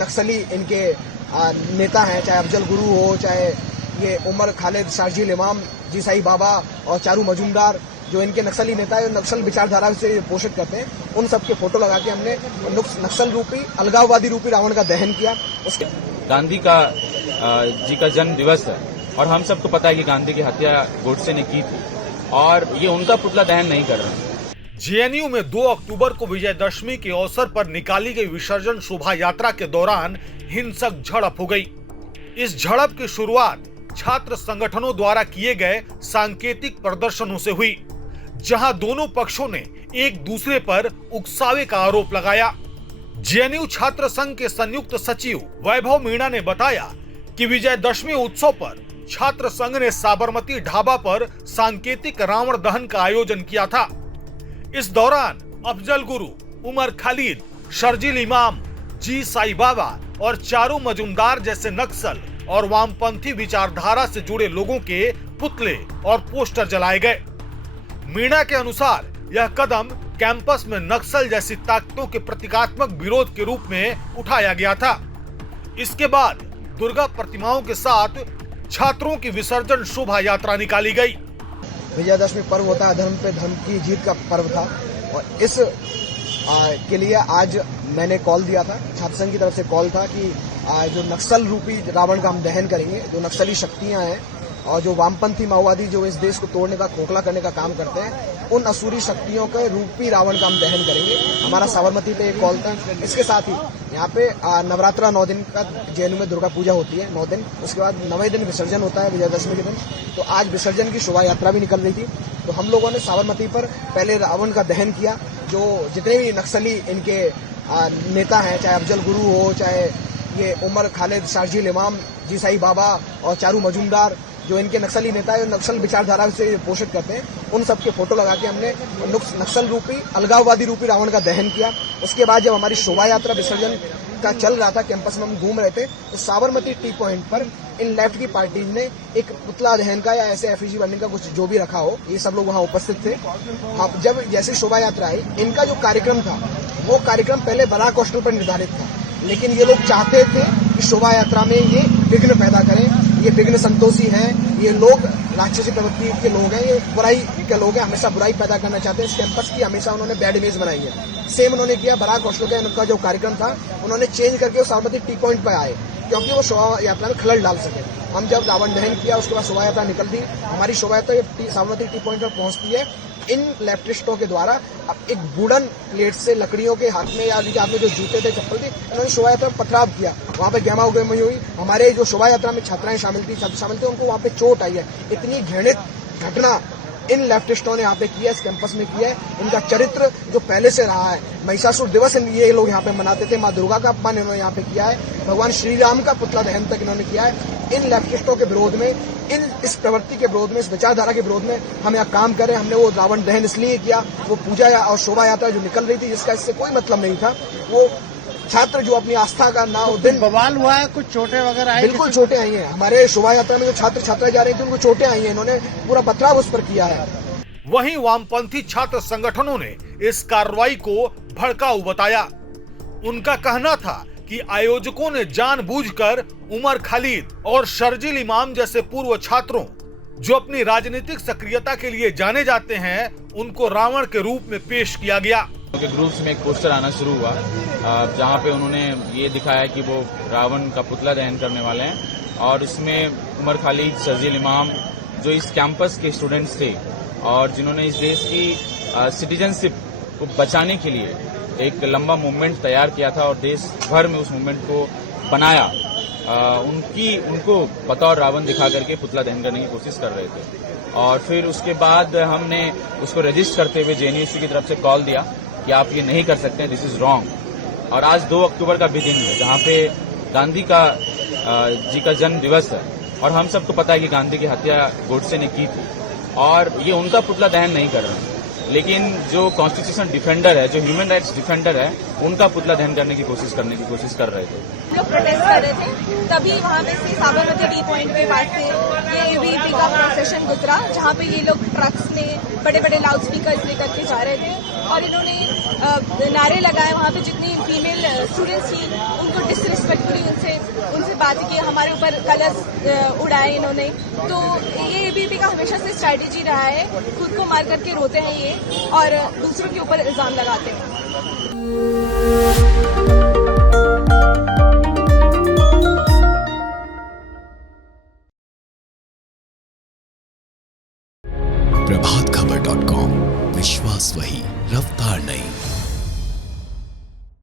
नक्सली इनके नेता हैं, चाहे अफजल गुरु हो, चाहे ये उमर खालिद, शार्जिल इमाम, जी साई बाबा और चारू मजूमदार, जो इनके नक्सली नेता है, नक्सल विचारधारा से पोषित करते हैं, उन सबके फोटो लगा के हमने नक्सल रूपी, अलगाववादी रूपी रावण का दहन किया। उसके गांधी जी का जन्म दिवस है और हम सबको पता है कि गांधी की हत्या गोडसे ने की थी और ये उनका पुतला दहन नहीं कर रहे। जेएनयू में 2 अक्टूबर को विजयदशमी के अवसर पर निकाली गई विसर्जन शोभा यात्रा के दौरान हिंसक झड़प हो गई। इस झड़प की शुरुआत छात्र संगठनों द्वारा किए गए सांकेतिक प्रदर्शनों से हुई, जहां दोनों पक्षों ने एक दूसरे पर उकसावे का आरोप लगाया। जेएनयू छात्र संघ के संयुक्त सचिव वैभव मीणा ने बताया कि विजयदशमी उत्सव पर छात्र संघ ने साबरमती ढाबा पर सांकेतिक रावण दहन का आयोजन किया था। इस दौरान अफजल गुरु, उमर खालिद, शार्जिल इमाम, जी साई बाबा और चारू मजूमदार जैसे नक्सल और वामपंथी विचारधारा से जुड़े लोगों के पुतले और पोस्टर जलाए गए। मीणा के अनुसार यह कदम कैंपस में नक्सल जैसी ताकतों के प्रतीकात्मक विरोध के रूप में उठाया गया था। इसके बाद दुर्गा प्रतिमाओं के साथ छात्रों की विसर्जन शोभा यात्रा निकाली गई। विजयदशमी पर्व होता है धर्म पे धर्म की जीत का पर्व था और इस के लिए आज मैंने कॉल दिया था, छात्र संघ की तरफ से कॉल था कि जो नक्सल रूपी रावण का हम दहन करेंगे। जो नक्सली शक्तियां हैं और जो वामपंथी माओवादी जो इस देश को तोड़ने का, खोखला करने का काम करते हैं, उन असुरी शक्तियों के रूपी रावण का हम दहन करेंगे। हमारा साबरमती पे एक कॉल था। इसके साथ ही यहाँ पे नवरात्रा 9 दिन का जेएनयू में दुर्गा पूजा होती है, 9 दिन। उसके बाद 9वें दिन विसर्जन होता है विजयदशमी के दिन। तो आज विसर्जन की शोभा यात्रा भी निकल रही थी। तो हम लोगों ने साबरमती पर पहले रावण का दहन किया। जो जितने भी नक्सली इनके नेता हैं, चाहे अफजल गुरु हो, चाहे ये उमर खालिद, शार्जिल इमाम, जी साई बाबा और चारू मजूमदार, जो इनके नक्सली नेता है, नक्सल विचारधारा से पोषित करते हैं, उन सबके फोटो लगा के हमने नक्सल रूपी, अलगाववादी रूपी रावण का दहन किया। उसके बाद जब हमारी शोभा यात्रा विसर्जन का चल रहा था, कैंपस में हम घूम रहे थे, तो साबरमती टी पॉइंट पर इन लेफ्ट की पार्टी ने एक पुतला दहन का या ऐसे एफिजी बनने का कुछ जो भी रखा हो, ये सब लोग वहां उपस्थित थे। हाँ, जब जैसे शोभा यात्रा आई, इनका जो कार्यक्रम था वो कार्यक्रम पहले बराक हॉस्टल पर निर्धारित था, लेकिन ये लोग चाहते थे कि शोभा यात्रा में ये विघ्न पैदा करें। ये विघ्न संतोषी हैं, ये लोग राक्षसी प्रवृत्ति के लोग हैं, ये बुराई के लोग हैं, हमेशा बुराई पैदा करना चाहते हैं। इस कैंपस की हमेशा उन्होंने बैड इमेज बनाई है। सेम उन्होंने किया बराक हॉस्टल का उनका जो कार्यक्रम था, उन्होंने चेंज करके वो साबरमती टी पॉइंट पर आए, क्योंकि वो शोभा यात्रा में खलल डाल सके। हम जब रावण दहन किया, उसके बाद शोभा यात्रा निकलती, हमारी शोभा यात्रा साबरमती टी पॉइंट पर पहुंचती है। इन लेफ्टिस्टों के द्वारा अब एक वुडन प्लेट से लकड़ियों के हाथ में या उनके हाथ में जो जूते थे, चप्पल थी, उन्होंने शोभा यात्रा में पथराव किया। वहां पे गहमा उगमी हुई। हमारे जो शोभा यात्रा में छात्राएं शामिल थी, छात्र शामिल थे, उनको वहां पे चोट आई है। इतनी घृणित घटना इन लेफ्टिस्टों ने यहाँ पे किया, इस कैंपस में किया है। इनका चरित्र जो पहले से रहा है, महिषासुर दिवस ये लोग यहाँ पे मनाते थे, माँ दुर्गा का अपमान इन्होंने यहाँ पे किया है, भगवान श्री राम का पुतला दहन तक इन्होंने किया है। इन लेफ्टिस्टों के विरोध में, इस प्रवृत्ति के विरोध में, इस विचारधारा के विरोध में हम यहाँ काम करें। हमने वो रावण दहन इसलिए किया, वो पूजा और शोभा यात्रा जो निकल रही थी, जिसका इससे कोई मतलब नहीं था, वो छात्र जो अपनी आस्था का ना दिन बवाल हुआ है, कुछ चोटें वगैरह आई? बिल्कुल चोटें आई हैं। हमारे शोभा यात्रा में जो छात्र छात्राएं जा रही थी, उनको चोटें आई हैं। इन्होंने पूरा पथराव उस पर किया है। वहीं वामपंथी छात्र संगठनों ने इस कार्रवाई को भड़काऊ बताया। उनका कहना था कि आयोजकों ने जानबूझकर उमर खालिद और शार्जिल इमाम जैसे पूर्व छात्रों, जो अपनी राजनीतिक सक्रियता के लिए जाने जाते हैं, उनको रावण के रूप में पेश किया गया। उनके ग्रुप्स में एक पोस्टर आना शुरू हुआ, जहां पे उन्होंने ये दिखाया कि वो रावण का पुतला दहन करने वाले हैं और उसमें उमर खालिद, शार्जिल इमाम, जो इस कैंपस के स्टूडेंट्स थे और जिन्होंने इस देश की सिटीजनशिप को बचाने के लिए एक लंबा मूवमेंट तैयार किया था और देश भर में उस मूवमेंट को बनाया, उनको बतौर रावण दिखा करके पुतला दहन करने की कोशिश कर रहे थे। और फिर उसके बाद हमने उसको रजिस्ट करते हुए जेएनयू की तरफ से कॉल दिया कि आप ये नहीं कर सकते, दिस इज रॉन्ग। और आज 2 अक्टूबर का भी दिन है, जहाँ पे गांधी जी का जन्म दिवस है और हम सबको पता है कि गांधी की हत्या गोडसे ने की थी और ये उनका पुतला दहन नहीं कर रहे हैं, लेकिन जो कॉन्स्टिट्यूशन डिफेंडर है, जो ह्यूमन राइट्स डिफेंडर है, उनका पुतला दहन करने की कोशिश कर रहे थे। लोग प्रोटेस्ट कर रहे थे, तभी वहाँ पे से साबरमती टी पॉइंट के पास से ये एबीवीपी का प्रोसेशन गुजरा, जहाँ पे ये लोग ट्रक्स में बड़े बड़े लाउड स्पीकर्स लेकर के जा रहे थे और इन्होंने नारे लगाए। वहाँ पे जितनी फीमेल स्टूडेंट्स थी उनको डिसरिस्पेक्टफुली उनसे बात की, हमारे ऊपर कलर्स उड़ाए इन्होंने। तो ये एबीवीपी का हमेशा से स्ट्रैटेजी रहा है, खुद को मार करके रोते हैं ये और दूसरों के ऊपर इल्जाम लगाते हैं। प्रभातखबर.com, विश्वास वही, रफ्तार नहीं।